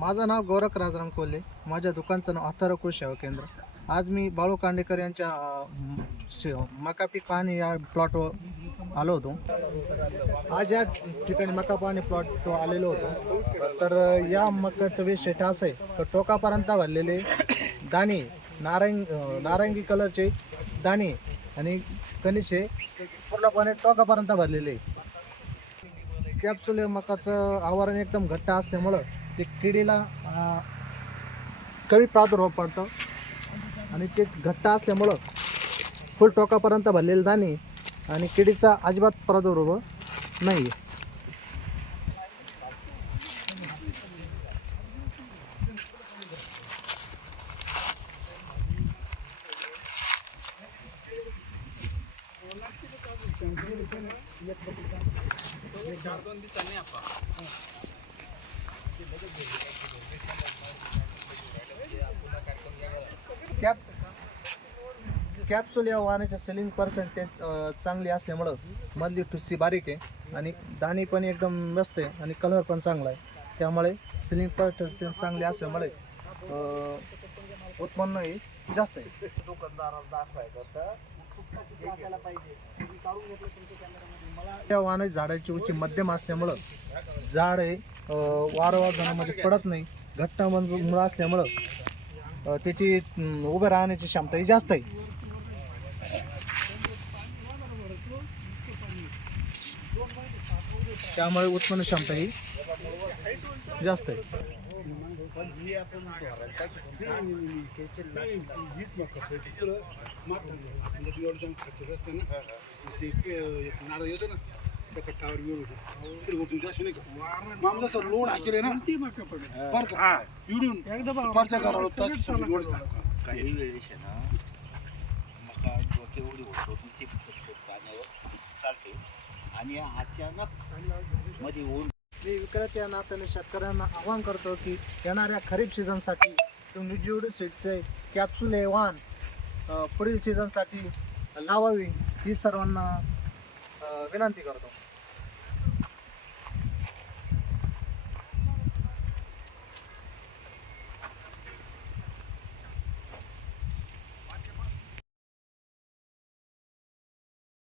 माझं नाव गोरख राजाराम कोल्हे. माझ्या दुकानचं नाव अथर्व कृषी सेवा केंद्र. आज मी बाळू कांडेकर यांच्या मका पीक पाहणी या प्लॉटवर आलो होतो. आज या ठिकाणी मका पाहणी प्लॉटवर आलेलो होतो. तर या मकाचं विशेष असं आहे तर टोकापर्यंत भरलेले दाणे, नारंगी कलरचे दाणे आणि कणीस पूर्णपणे टोकापर्यंत भरलेले. कॅप्सूल मकाचं आवरण एकदम घट्ट असल्यामुळं ते किडीला कमी प्रादुर्भाव पडतो आणि ते घट्ट असल्यामुळं फुल टोकापर्यंत भरलेले दाणे आणि किडीचा अजिबात प्रादुर्भाव नाही आहे. कॅप्सूल या वाहनाचे सेलिंग पर्सेंटेज चांगली असल्यामुळं मधली ठुसी बारीक आहे आणि दाणे पण एकदम मस्त आहे आणि कलर पण चांगला आहे. त्यामुळे सेलिंग पर्सेंटेज चांगली असल्यामुळे उत्पन्नही जास्त आहे. या वाहनाची झाडाची उंची मध्यम असल्यामुळं झाड हे वारंवार पडत नाही. घट्ट मुळं असल्यामुळं त्याची उभे राहण्याची क्षमताही जास्त आहे. त्यामुळे उत्पन्न क्षमताही जास्त आहे. सर लोड हाकेले ना काही वेळेस ना मका केवढी होतो ती फुसफुस पाण्यावर चालते आणि अचानक मध्ये ऊन. मी विक्रेत्या नात्याने शेतकऱ्यांना आवाहन करतो की येणाऱ्या खरीप सीझनसाठी तुम्ही न्यूट्रिडिन सीडचे कॅप्सूल हे वाहन पुढील सीझनसाठी लावावी ही सर्वांना विनंती करतो.